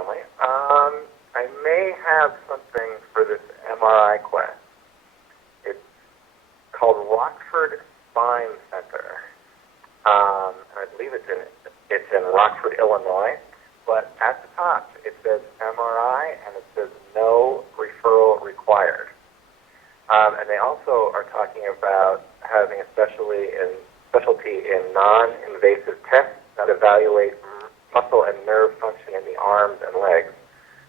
family. I may have something for this MRI quest. It's called Rockford Spine Center. I believe it's in Rockford, Illinois. But at the top, it says MRI, and it says no referral required. And they also are talking about having a specialty in non-invasive tests that evaluate muscle and nerve function in the arms and legs,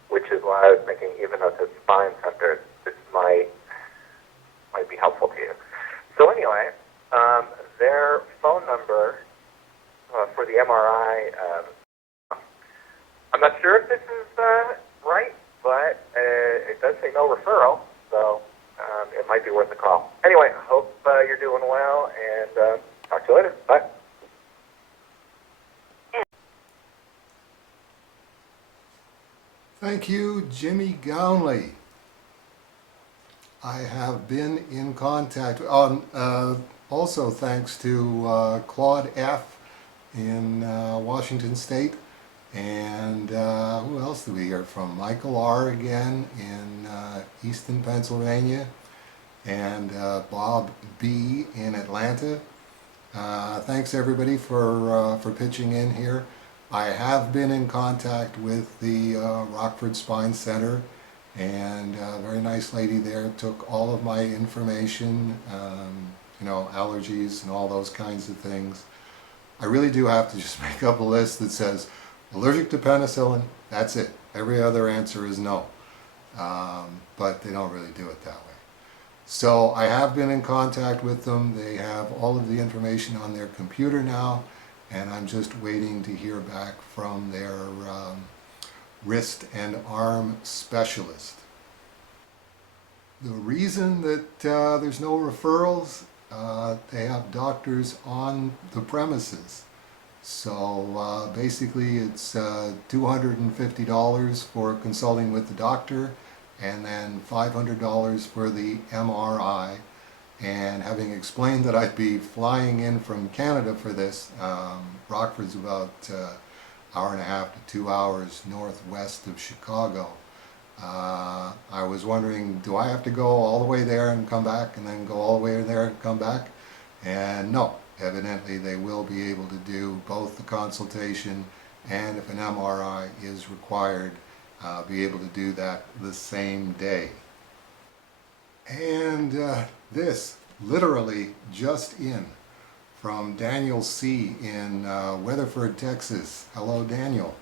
which is why I was thinking, even though it says spine center, this might be helpful to you. So anyway, their phone number for the MRI, I'm not sure if this is right, but it does say no referral, so it might be worth a call. Anyway, hope you're doing well, and talk to you later. Bye. Thank you, Jimmy Gownley. I have been in contact, also thanks to Claude F. in Washington State, and who else did we hear from? Michael R. again in Easton, Pennsylvania, and Bob B. in Atlanta. Thanks everybody for pitching in here. I have been in contact with the Rockford Spine Center, and a very nice lady there took all of my information, allergies and all those kinds of things. I really do have to just make up a list that says allergic to penicillin, that's it. Every other answer is no. But they don't really do it that way. So I have been in contact with them. They have all of the information on their computer now, and I'm just waiting to hear back from their wrist and arm specialist. The reason that there's no referrals, they have doctors on the premises. So basically it's $250 for consulting with the doctor, and then $500 for the MRI. And having explained that I'd be flying in from Canada for this, Rockford's about an hour and a half to 2 hours northwest of Chicago. I was wondering, do I have to go all the way there and come back, and then go all the way there and come back? And no, evidently they will be able to do both the consultation, and if an MRI is required, be able to do that the same day. And this literally just in from Daniel C. in Weatherford, Texas. Hello, Daniel.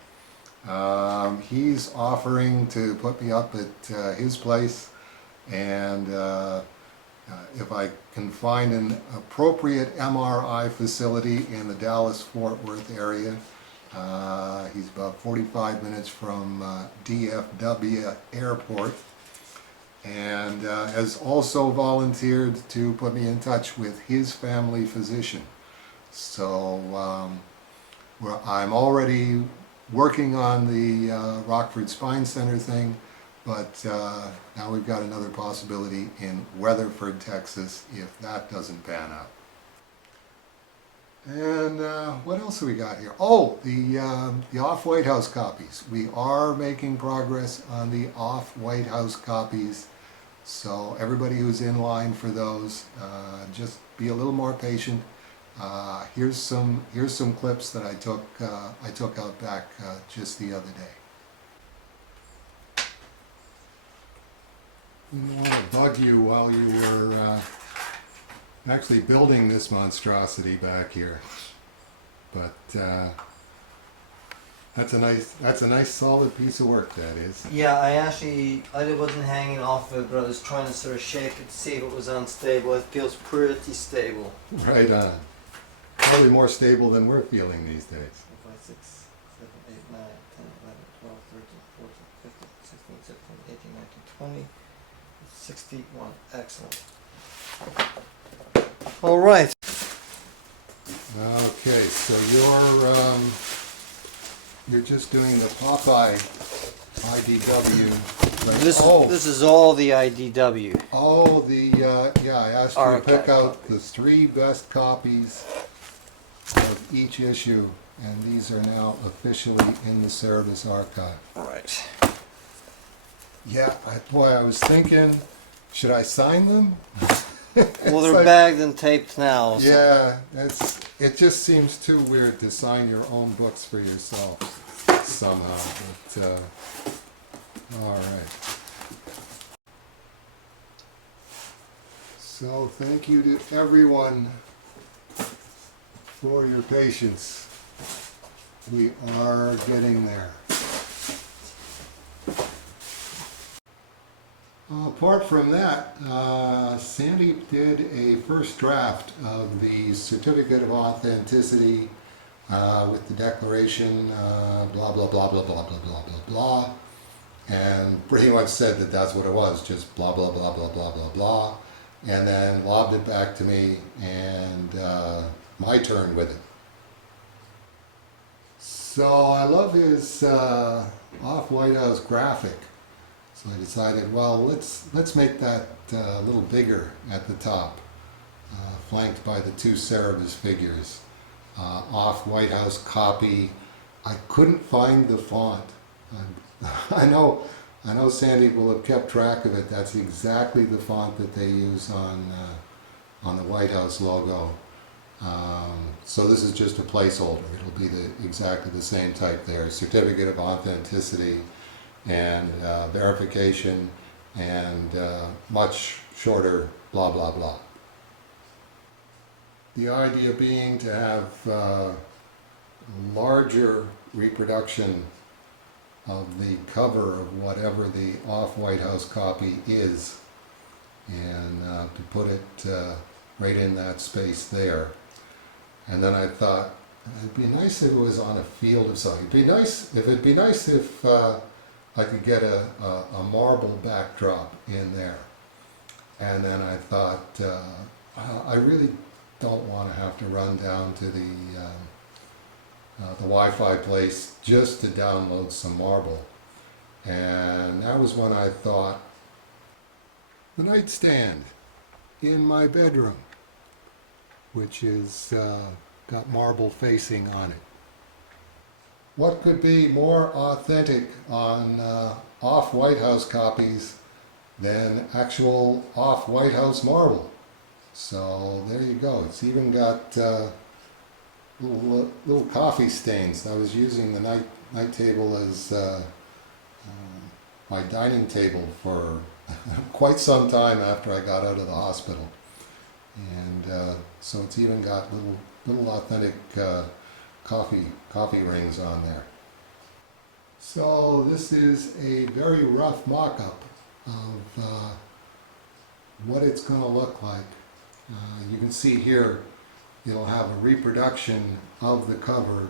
He's offering to put me up at his place, and if I can find an appropriate MRI facility in the Dallas-Fort Worth area. He's about 45 minutes from DFW Airport, and has also volunteered to put me in touch with his family physician. So I'm already working on the Rockford Spine Center thing, but now we've got another possibility in Weatherford, Texas, if that doesn't pan out. And what else have we got here? Oh, the off-White House copies. We are making progress on the off-White House copies. So everybody who's in line for those, just be a little more patient. Here's some clips that I took out back just the other day. I didn't want to bug you while you were actually building this monstrosity back here, but that's a nice solid piece of work, that is. Yeah, I wasn't hanging off it, but I was trying to sort of shake it to see if it was unstable. It feels pretty stable. Right on. Probably more stable than we're feeling these days. 5, 6, 7, 8, 9, 10, 11, 12, 13, 14, 15, 16, 17, 18, 19, 20, 61. Excellent. All right. Okay, so you're just doing the Popeye IDW. This is all the IDW. Oh, yeah, I asked you to pick out the 3 best copies of each issue, and these are now officially in the Cerebus Archive. Right. Yeah, boy, I was thinking, should I sign them? Well, they're like- bagged and taped now. So. Yeah, it just seems too weird to sign your own books for yourself somehow. But all right. So thank you to everyone for your patience. We are getting there. Apart from that, Sandy did a first draft of the Certificate of Authenticity with the declaration, blah, blah, blah, blah, blah, blah, blah, blah, blah, and pretty much said that that's what it was, just blah, blah, blah, blah, blah, blah, blah, and then lobbed it back to me, and my turn with it. So I love his off-White House graphic. So I decided, well, let's make that a little bigger at the top, flanked by the two Cerebus figures. Off White House copy. I couldn't find the font. I know Sandy will have kept track of it. That's exactly the font that they use on the White House logo. So this is just a placeholder. It'll be exactly the same type there. Certificate of Authenticity and verification and much shorter blah blah blah. The idea being to have larger reproduction of the cover of whatever the off-White House copy is, and to put it right in that space there. And then I thought it'd be nice if it was on a field of something. It'd be nice if I could get a marble backdrop in there. And then I thought, I really don't want to have to run down to the Wi-Fi place just to download some marble. And that was when I thought, the nightstand in my bedroom, which is got marble facing on it. What could be more authentic on off-White House copies than actual off-White House marble? So there you go. It's even got little coffee stains. I was using the night table as my dining table for quite some time after I got out of the hospital, and so it's even got little authentic coffee rings on there. So this is a very rough mock-up of what it's going to look like. You can see here it'll have a reproduction of the cover,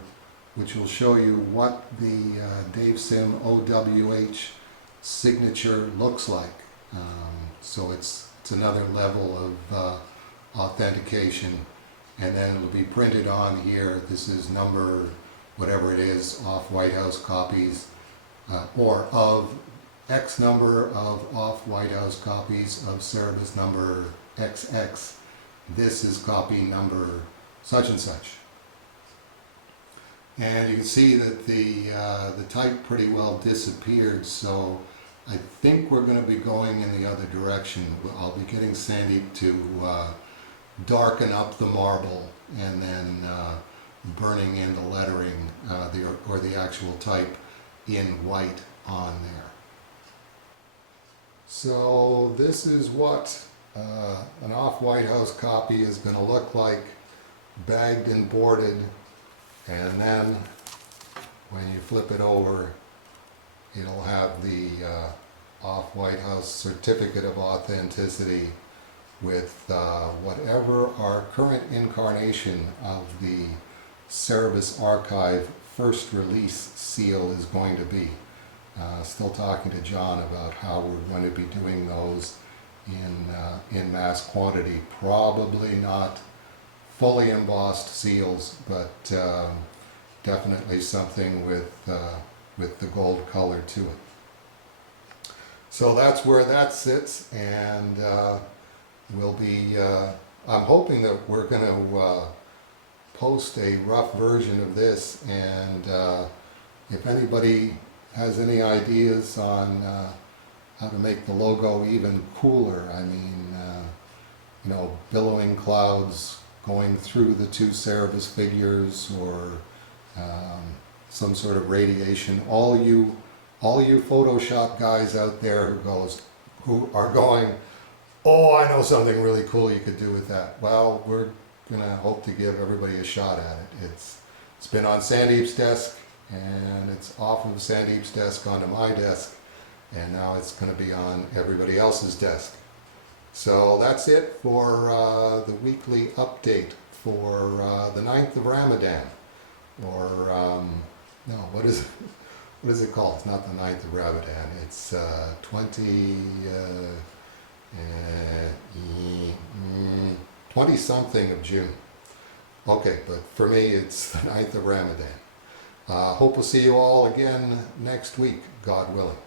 which will show you what the Dave Sim OWH signature looks like. So it's another level of authentication. And then it'll be printed on here. This is number whatever it is, off White House copies, or of X number of off White House copies of Cerebus number XX. This is copy number such and such. And you can see that the type pretty well disappeared, so I think we're going to be going in the other direction. I'll be getting Sandy to darken up the marble and then burning in the lettering or the actual type in white on there. So this is what an off-White House copy is going to look like, bagged and boarded, and then when you flip it over, it'll have the off-White House Certificate of Authenticity with whatever our current incarnation of the Cerebus Archive first release seal is going to be. Still talking to John about how we're going to be doing those in mass quantity. Probably not fully embossed seals, but definitely something with the gold color to it. So that's where that sits, and we'll be, I'm hoping that we're going to post a rough version of this, and if anybody has any ideas on how to make the logo even cooler, I mean, you know, billowing clouds going through the two Cerebus figures, or some sort of radiation. All you Photoshop guys out there who are going, oh, I know something really cool you could do with that. Well, we're gonna hope to give everybody a shot at it. It's been on Sandeep's desk, and it's off of Sandeep's desk onto my desk, and now it's gonna be on everybody else's desk. So that's it for the weekly update for the 9th of Ramadan, or no, what is it called? It's not the 9th of Ramadan. It's 20 something of June. Okay, but for me it's the 9th of Ramadan. Hope we'll see you all again next week, God willing.